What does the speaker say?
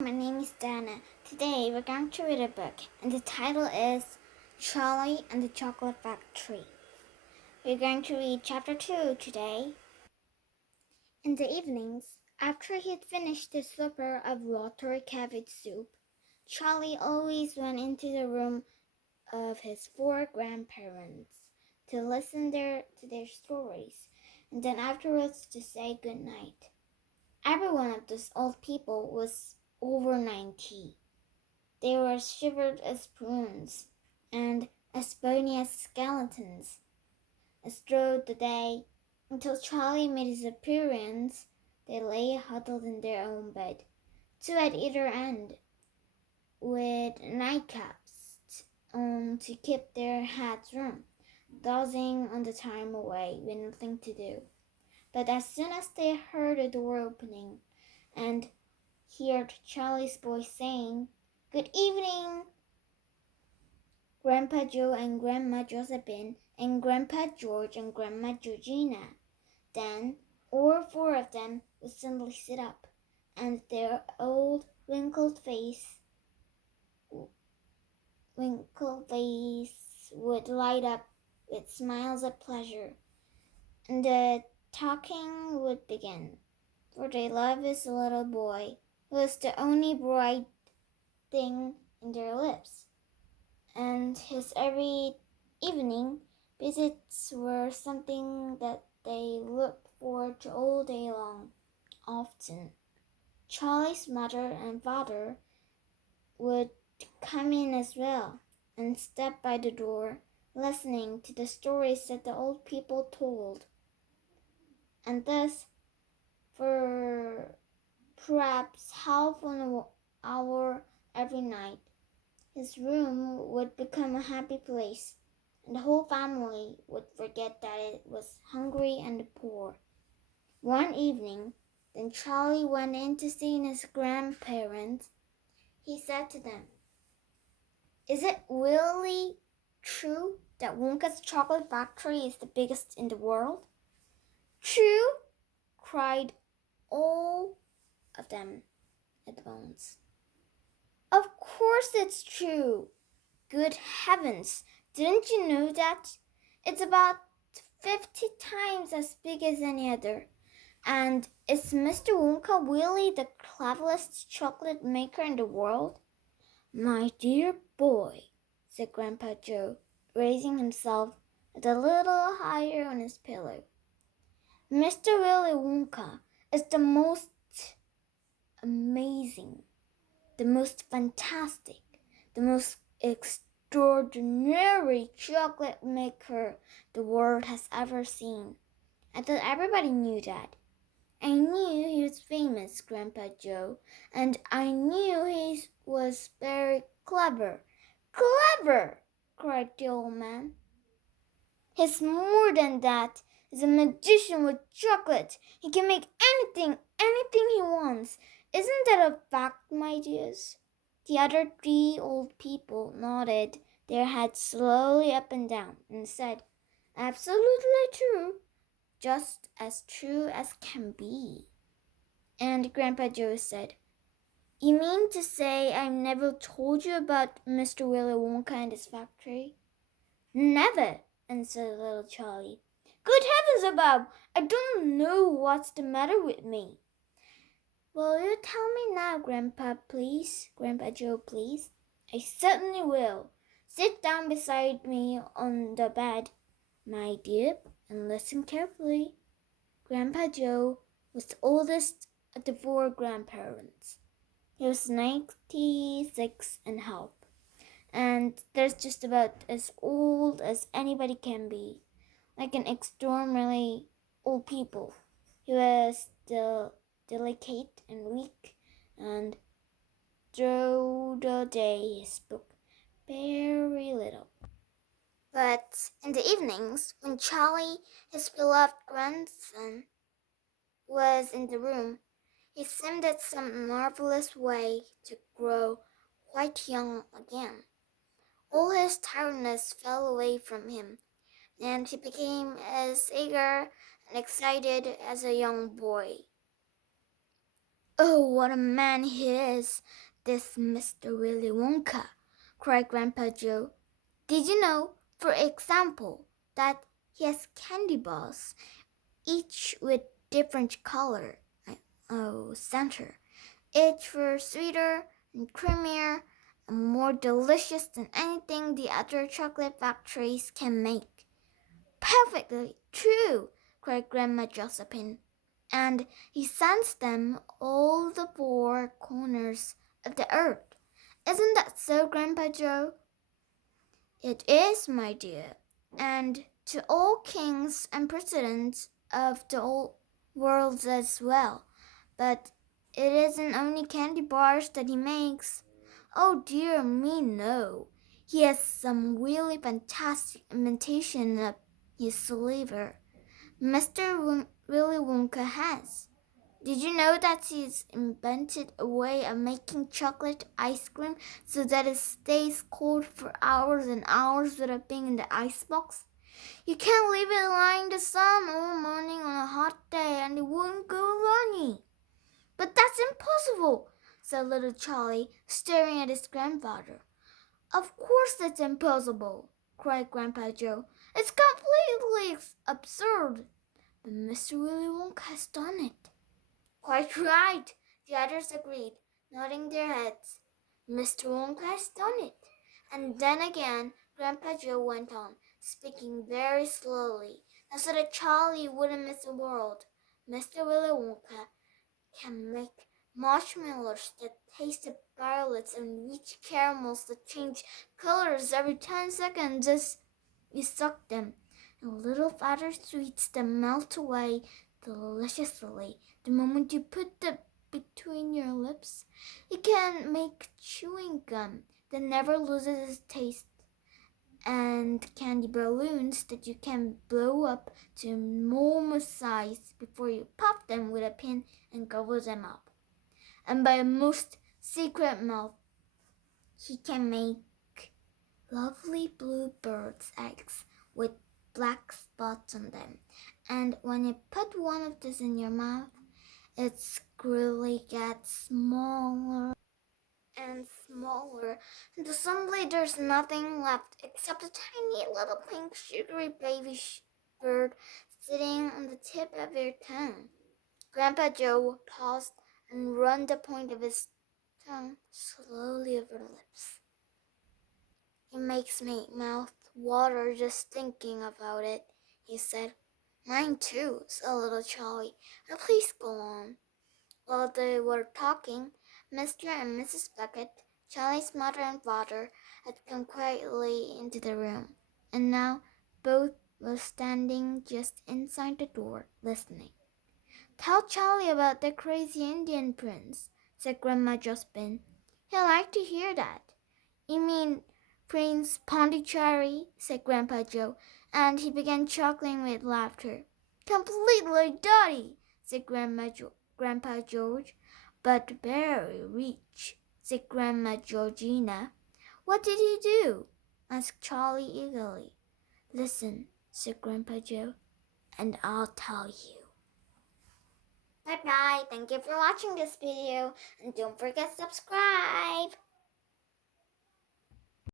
My name is Dana. Today we're going to read a book, and the title is Charlie and the Chocolate Factory. We're going to read chapter 2 today. In the evenings, after he had finished his supper of watery cabbage soup, Charlie always went into the room of his 4 grandparents to listen to their stories, and then afterwards to say good night. Every one of those old people was over 90. They were shivered as prunes, and as bony as skeletons. As through the day, until Charlie made his appearance, they lay huddled in their own bed, 2 at either end, with nightcaps on to keep their heads warm, dozing on the time away with nothing to do. But as soon as they heard the door opening, and heard Charlie's voice saying, "Good evening," Grandpa Joe and Grandma Josephine and Grandpa George and Grandma Georgina, then all 4 of them would suddenly sit up, and their old wrinkled face would light up with smiles of pleasure, and the talking would begin, for they loved this little boy, who was the only bright thing in their lives, and his every evening visits were something that they looked forward to all day long. Often, Charlie's mother and father would come in as well and step by the door, listening to the stories that the old people told. And thus, for perhaps half an hour every night, his room would become a happy place, and the whole family would forget that it was hungry and poor. One evening, when Charlie went in to see his grandparents, he said to them, "Is it really true that Wonka's chocolate factory is the biggest in the world?" "True?" cried all of them at once. "Of course it's true. Good heavens, didn't you know that? It's about 50 times as big as any other. And is Mr. Wonka really the cleverest chocolate maker in the world?" "My dear boy," said Grandpa Joe, raising himself a little higher on his pillow, "Mr. Willy Wonka is the most amazing, the most fantastic, the most extraordinary chocolate maker the world has ever seen. I thought everybody knew that." "I knew he was famous, Grandpa Joe, and I knew he was very clever." "Clever!" cried the old man. "He's more than that. He's a magician with chocolate. He can make anything he wants. Isn't that a fact, my dears?" The other 3 old people nodded their heads slowly up and down and said, "Absolutely true. Just as true as can be." And Grandpa Joe said, "You mean to say I've never told you about Mr. Willy Wonka and his factory?" "Never," answered little Charlie. "Good heavens above! I don't know what's the matter with me." "Will you tell me now, Grandpa Joe, please?" "I certainly will. Sit down beside me on the bed, my dear, and listen carefully." Grandpa Joe was the oldest of the 4 grandparents. He was 96 and half, and that's just about as old as anybody can be, like an extremely old people. He was still delicate and weak, and through the day he spoke very little. But in the evenings, when Charlie, his beloved grandson, was in the room, he seemed in some marvelous way to grow quite young again. All his tiredness fell away from him, and he became as eager and excited as a young boy. Oh, what a man he is, this Mr. Willy Wonka, cried Grandpa Joe. Did you know, for example, that he has candy bars, each with different color, center, each were sweeter and creamier and more delicious than anything the other chocolate factories can make. Perfectly true, cried Grandma Josephine. And he sends them all the four corners of the earth. Isn't that so, Grandpa Joe? It is, my dear, and to all kings and presidents of the old world as well. But it isn't only candy bars that he makes. Oh dear me, no. He has some really fantastic imitation up his sleeve. Mr. Willy Wonka has. Did you know that he's invented a way of making chocolate ice cream so that it stays cold for hours and hours without being in the icebox? You can't leave it lying in the sun all morning on a hot day and it won't go runny. But that's impossible, said little Charlie, staring at his grandfather. Of course that's impossible, cried Grandpa Joe. It's completely absurd. But Mr. Willy Wonka has done it. Quite right, the others agreed, nodding their heads. Mr. Wonka has done it. And then again, Grandpa Joe went on, speaking very slowly, now so that Charlie wouldn't miss a word. Mr. Willy Wonka can make marshmallows that taste of violets and rich caramels that change colors every 10 seconds as you suck them, and little father sweets that melt away deliciously the moment you put them between your lips. He can make chewing gum that never loses its taste, and candy balloons that you can blow up to enormous size before you pop them with a pin and gobble them up. And by a most secret mouth, he can make lovely blue birds' eggs with black spots on them. And when you put one of these in your mouth, it really gets smaller and smaller, and suddenly there's nothing left except a tiny little pink sugary baby bird sitting on the tip of your tongue. Grandpa Joe paused and ran the point of his tongue slowly over the lips. It makes my mouth water just thinking about it, he said. Mine too, said little Charlie. Now please go on. While they were talking, Mr. and Mrs. Bucket, Charlie's mother and father, had come quietly into the room, and now both were standing just inside the door, listening. Tell Charlie about the crazy Indian prince, said Grandma Josephine. He'll like to hear that. You mean Prince Pondicherry, said Grandpa Joe, and he began chuckling with laughter. Completely dotty, said Grandpa George. But very rich, said Grandma Georgina. What did he do? Asked Charlie eagerly. Listen, said Grandpa Joe, and I'll tell you. Bye-bye. Thank you for watching this video, and don't forget to subscribe.